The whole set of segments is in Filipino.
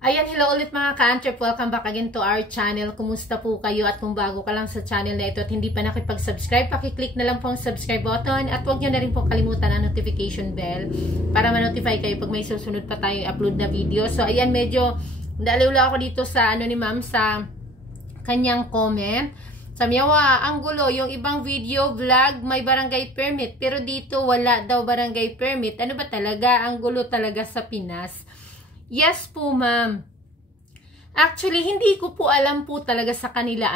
Ayan, hello ulit mga ka-Antrep. Welcome back again to our channel. Kumusta po kayo? At kung bago ka lang sa channel na ito at hindi pa nakipag-subscribe, pakiclick na lang po ang subscribe button at huwag nyo na rin po kalimutan ang notification bell para ma-notify kayo pag may susunod pa tayong upload na video. So, ayan, medyo daliwla ako dito sa ni ma'am sa kanyang comment. Sabi niya, ang gulo, yung ibang video vlog may barangay permit, pero dito wala daw barangay permit. Ano ba talaga? Ang gulo talaga sa Pinas. Yes po, ma'am. Actually, hindi ko po alam po talaga sa kanila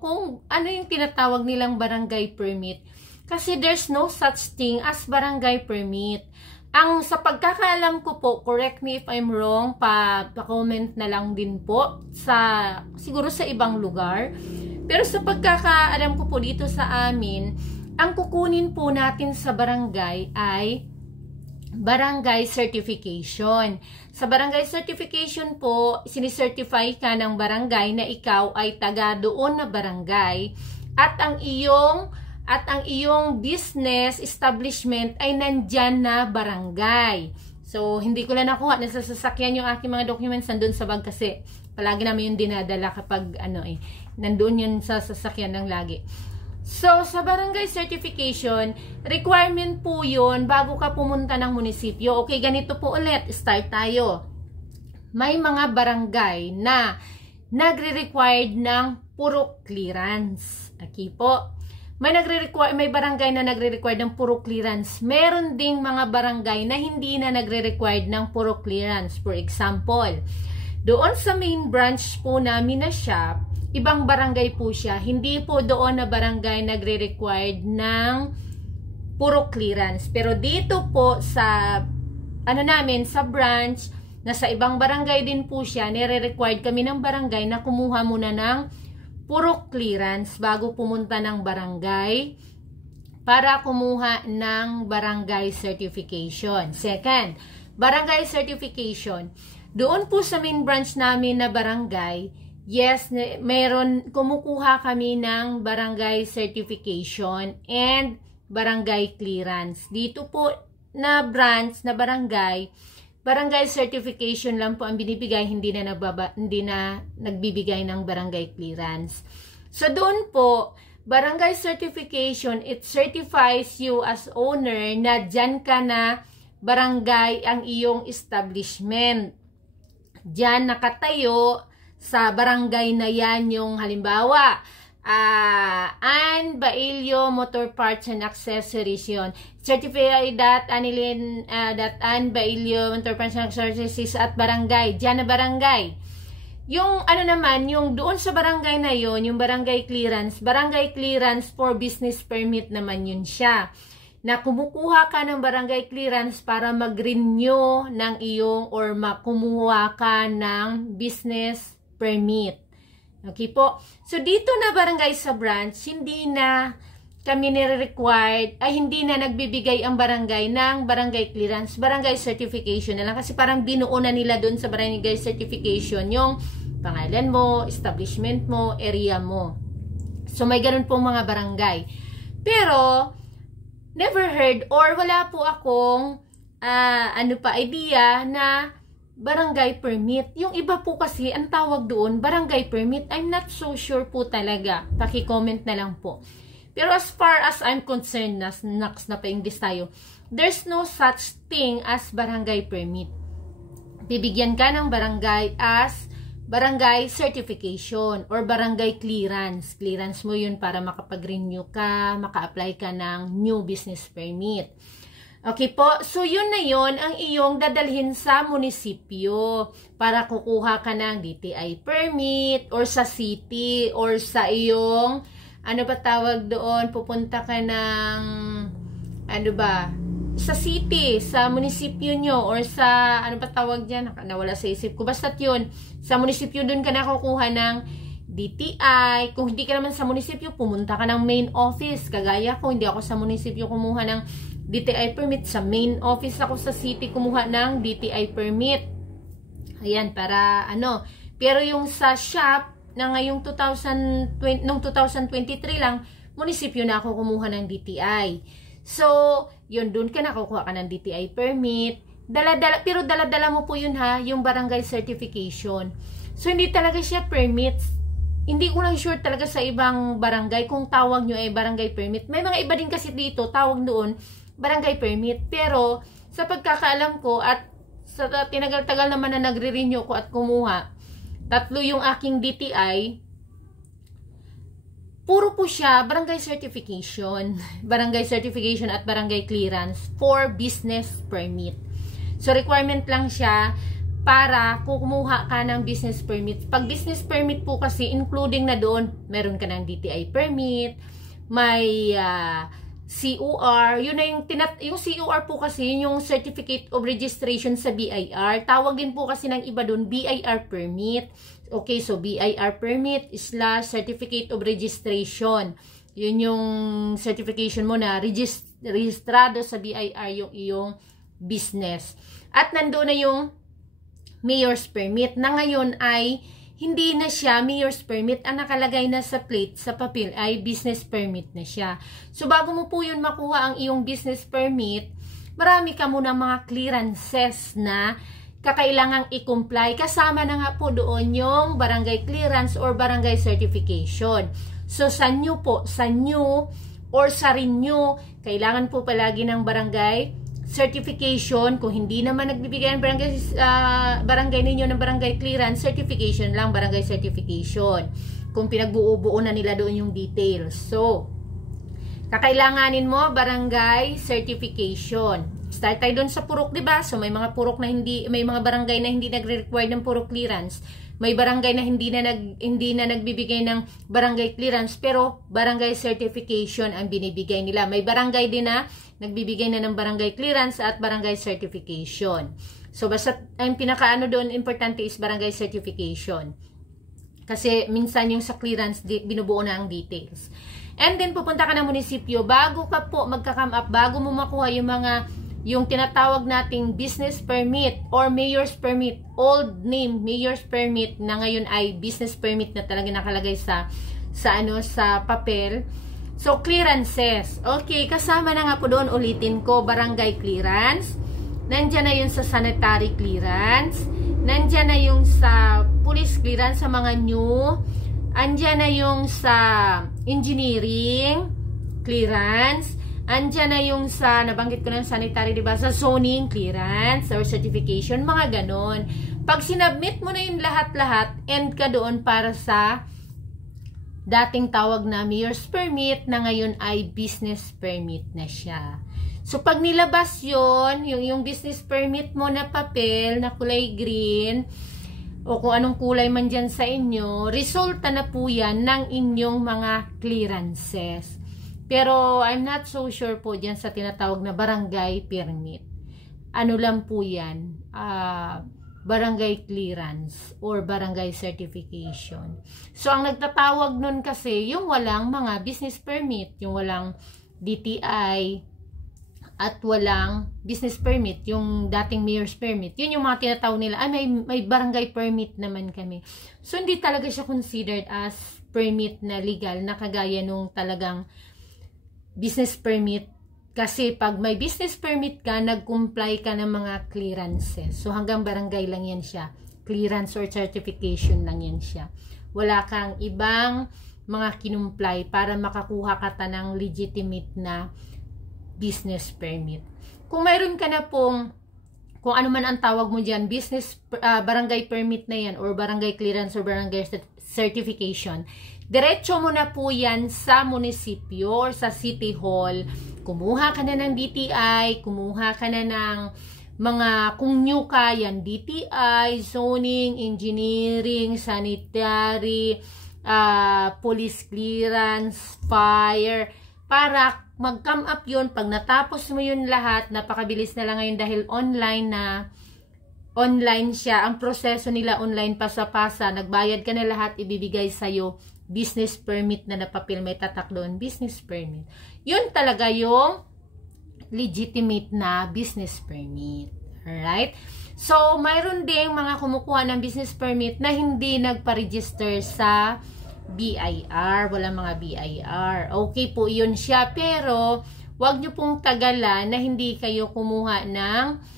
kung ano yung tinatawag nilang barangay permit. Kasi there's no such thing as barangay permit. Ang sa pagkakaalam ko po, correct me if I'm wrong, pa-comment na lang din po siguro sa ibang lugar. Pero sa pagkakaalam ko po dito sa amin, ang kukunin po natin sa barangay ay barangay certification. Sa barangay certification po, sinicertify ka ng barangay na ikaw ay taga doon na barangay at ang iyong business establishment ay nandyan na barangay. So, hindi ko lang nakuha. Nasasakyan yung aking mga documents nandun sa bag kasi palagi namin yung dinadala kapag nandun yun sa sasakyan ng lagi. So, sa barangay certification, requirement po yun bago ka pumunta ng munisipyo. Okay, ganito po ulit. Start tayo. May mga barangay na nagre-required ng puro clearance. Okay po. May barangay na nagre-required ng puro clearance. Meron ding mga barangay na hindi na nagre-required ng puro clearance. For example, doon sa main branch po namin na shop, ibang barangay po siya. Hindi po doon na barangay nagre-required ng puro clearance. Pero dito po sa sa branch, na sa ibang barangay din po siya, nire-required kami ng barangay na kumuha muna ng puro clearance bago pumunta ng barangay para kumuha ng barangay certification. Second, barangay certification. Doon po sa main branch namin na barangay, yes, kumukuha kami ng barangay certification and barangay clearance. Dito po na branch na barangay certification lang po ang binibigay, hindi na nagbibigay ng barangay clearance. So doon po, barangay certification, it certifies you as owner na dyan ka na barangay ang iyong establishment. Dyan nakatayo sa barangay na yan yung halimbawa, Ann Bailio Motor Parts and Accessories yun. Certified that Ann Bailio Motor Parts and Accessories at barangay. Dyan na barangay. Yung naman, yung doon sa barangay na yun, yung barangay clearance for business permit naman yun siya. Na kumukuha ka ng barangay clearance para mag-renew ng iyong or kumuha ka ng business permit. Okay po? So, dito na barangay sa branch, hindi na kami nire-required, hindi na nagbibigay ang barangay ng barangay clearance, barangay certification na lang. Kasi parang binuo na nila doon sa barangay certification yung pangalan mo, establishment mo, area mo. So, may ganun pong mga barangay. Pero, never heard or wala po akong idea na barangay permit. Yung iba po kasi, ang tawag doon, barangay permit. I'm not so sure po talaga. Paki-comment na lang po. Pero as far as I'm concerned, next na pa-English tayo, there's no such thing as barangay permit. Bibigyan ka ng barangay as barangay certification or barangay clearance. Clearance mo yun para makapag-renew ka, maka-apply ka ng new business permit. Okay po, so yun na yun ang iyong dadalhin sa munisipyo para kukuha ka ng DTI permit or sa city or sa iyong, pupunta ka ng, sa city, sa munisipyo nyo or sa, nawala sa isip ko, basta't yun, sa munisipyo dun ka na kukuha ng DTI. Kung hindi ka naman sa munisipyo, pumunta ka ng main office. Kagaya ko, hindi ako sa munisipyo kumuha ng DTI permit. Sa main office ako sa city kumuha ng DTI permit. Ayan, para Pero yung sa shop, na ngayong 2023 lang, munisipyo na ako kumuha ng DTI. So, yun, doon ka nakukuha ka ng DTI permit. Pero dala-dala mo po yun ha, yung barangay certification. So, hindi talaga siya permits. Hindi ko lang sure talaga sa ibang barangay kung tawag nyo ay barangay permit. May mga iba din kasi dito, tawag doon, barangay permit. Pero, sa pagkakaalam ko at sa tinagal-tagal naman na nagre-renew ko at kumuha, 3 yung aking DTI, puro po siya barangay certification. Barangay certification at barangay clearance for business permit. So, requirement lang siya para kumuha ka ng business permit. Pag business permit po kasi, including na doon, meron ka ng DTI permit, may COR. Yun na yung COR po kasi, yung Certificate of Registration sa BIR. Tawag din po kasi ng iba doon, BIR permit. Okay, so BIR permit / Certificate of Registration. Yun yung certification mo na registrado sa BIR yung iyong business. At nandoon na yung mayor's permit na ngayon ay hindi na siya mayor's permit. Ang nakalagay na sa plate, sa papel ay business permit na siya. So bago mo po yun makuha ang iyong business permit, marami ka muna mga clearances na kakailangang i-comply. Kasama na nga po doon yung barangay clearance or barangay certification. So sa new po, sa new or sa renew, kailangan po palagi ng barangay certification. Kung hindi naman nagbibigay ng barangay ninyo ng barangay clearance, certification lang, barangay certification. Kung pinagbuo-buo na nila doon yung details. So, kakailanganin mo barangay certification. Start tayo doon sa purok, 'di ba? So may mga purok na may mga barangay na hindi nagre-require ng purok clearance. May barangay na hindi na nagbibigay ng barangay clearance pero barangay certification ang binibigay nila. May barangay din na nagbibigay na ng barangay clearance at barangay certification. So basta ang pinakaano doon importante is barangay certification. Kasi minsan yung sa clearance binubuo na ang details. And then pupunta ka ng munisipyo bago ka po magka-come up, bago mo makuha yung tinatawag nating business permit or mayor's permit, old name mayor's permit na ngayon ay business permit na talaga nakalagay sa papel. So clearances. Okay, kasama na nga po doon, ulitin ko, barangay clearance. Nandiyan na yung sa sanitary clearance. Nandiyan na yung sa police clearance sa mga new. Andiyan na yung sa engineering clearance. Andiyan na yung sa, nabanggit ko na yung sanitary, diba? Sa zoning clearance or certification, mga ganon. Pag sinubmit mo na yung lahat-lahat, end ka doon para sa dating tawag na mayor's permit na ngayon ay business permit na siya. So, pag nilabas yun, yung business permit mo na papel na kulay green, o kung anong kulay man dyan sa inyo, resulta na po yan ng inyong mga clearances. Pero I'm not so sure po dyan sa tinatawag na barangay permit. Ano lang po yan? Barangay clearance or barangay certification. So, ang nagtatawag nun kasi, yung walang mga business permit, yung walang DTI, at walang business permit, yung dating mayor's permit. Yun yung mga tinatawag nila, may barangay permit naman kami. So, hindi talaga siya considered as permit na legal, na kagaya nung talagang business permit. Kasi pag may business permit ka, nag-comply ka ng mga clearances. So hanggang barangay lang yan siya. Clearance or certification lang yan siya. Wala kang ibang mga kinumply para makakuha ka ta ng legitimate na business permit. Kung mayroon ka na pong, kung ano man ang tawag mo dyan, business, barangay permit na yan, or barangay clearance or barangay certification, diretso mo na po yan sa munisipyo or sa city hall. Kumuha ka na ng DTI, kumuha ka na ng mga, kung new ka, yan, DTI, zoning, engineering, sanitary, police clearance, fire, para mag-come up yun. Pag natapos mo yun lahat, napakabilis na lang ngayon dahil online siya. Ang proseso nila online, pasa-pasa. Nagbayad ka na lahat, ibibigay sa'yo business permit na napapil, may tatak doon, business permit. Yun talaga yung legitimate na business permit. Alright? So, mayroon ding mga kumukuha ng business permit na hindi nagpa-register sa BIR. Walang mga BIR. Okay po, yun siya. Pero, wag nyo pong tagalan na hindi kayo kumuha ng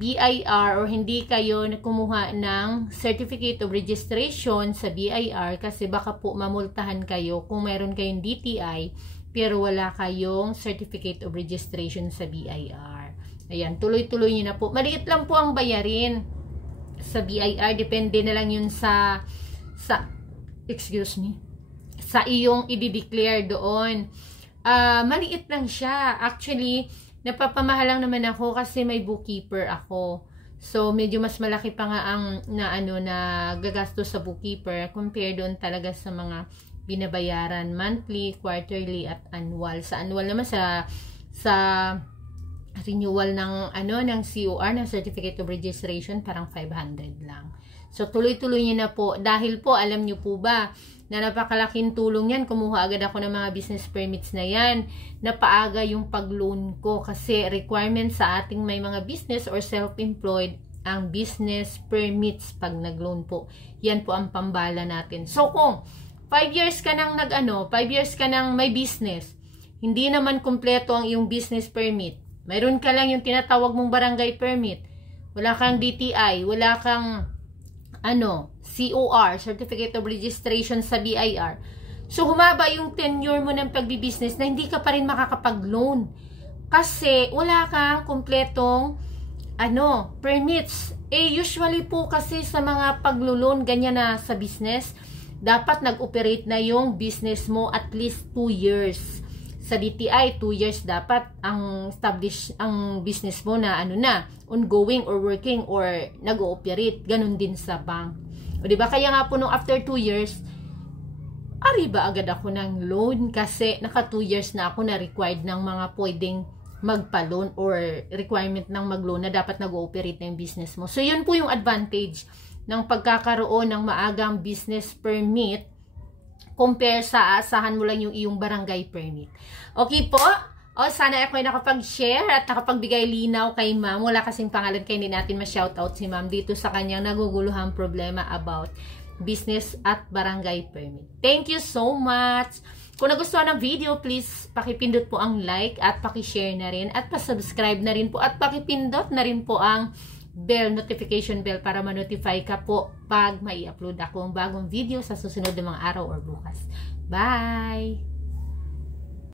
BIR or hindi kayo kumuha ng Certificate of Registration sa BIR kasi baka po mamultahan kayo kung meron kayong DTI pero wala kayong Certificate of Registration sa BIR. Ayan, tuloy-tuloy nyo na po. Maliit lang po ang bayarin sa BIR. Depende na lang yun sa iyong i-declare doon. Maliit lang siya. Actually, napapamahal lang naman ako kasi may bookkeeper ako. So, medyo mas malaki pa nga ang na gagasto sa bookkeeper compare doon talaga sa mga binabayaran monthly, quarterly at annual. Sa annual naman sa renewal ng ng COR, ng Certificate of Registration, parang 500 lang. So, tuloy-tuloy niyo na po. Dahil po, alam niyo po ba, na napakalaking tulong yan. Kumuha agad ako ng mga business permits na yan. Napaaga yung pag-loan ko kasi requirement sa ating may mga business or self-employed ang business permits pag nag-loan po. Yan po ang pambala natin. So, kung 5 years ka nang 5 years ka nang may business, hindi naman kumpleto ang iyong business permit. Mayroon ka lang yung tinatawag mong barangay permit. Wala kang DTI, wala kang COR, Certificate of Registration sa BIR. So, humaba yung tenure mo ng pagbibusiness na hindi ka pa rin makakapag-loan. Kasi, wala kang kumpletong permits. Usually po kasi sa mga paglo-loan, ganyan na sa business, dapat nag-operate na yung business mo at least 2 years. Sa DTI, 2 years dapat ang establish ang business mo na ongoing or working or nag-ooperate. Ganun din sa bank. O diba? Kaya nga po nung after 2 years, ba agad ako ng loan kasi naka 2 years na ako na required ng mga pwedeng magpa-loan or requirement ng mag-loan na dapat nag-ooperate na yung business mo. So, yun po yung advantage ng pagkakaroon ng maagang business permit compare sa asahan mo lang yung iyong barangay permit. Okay po? Sana ako ay nakapag-share at nakapagbigay linaw kay ma'am. Wala kasing pangalan kaya hindi natin ma-shoutout si ma'am dito sa kanyang naguguluhang problema about business at barangay permit. Thank you so much! Kung nagustuhan ng video, please pakipindot po ang like at pakishare na rin at pasubscribe na rin po at pakipindot na rin po ang notification bell para ma-notify ka po pag mai-upload ako ang bagong video sa susunod na mga araw or bukas. Bye!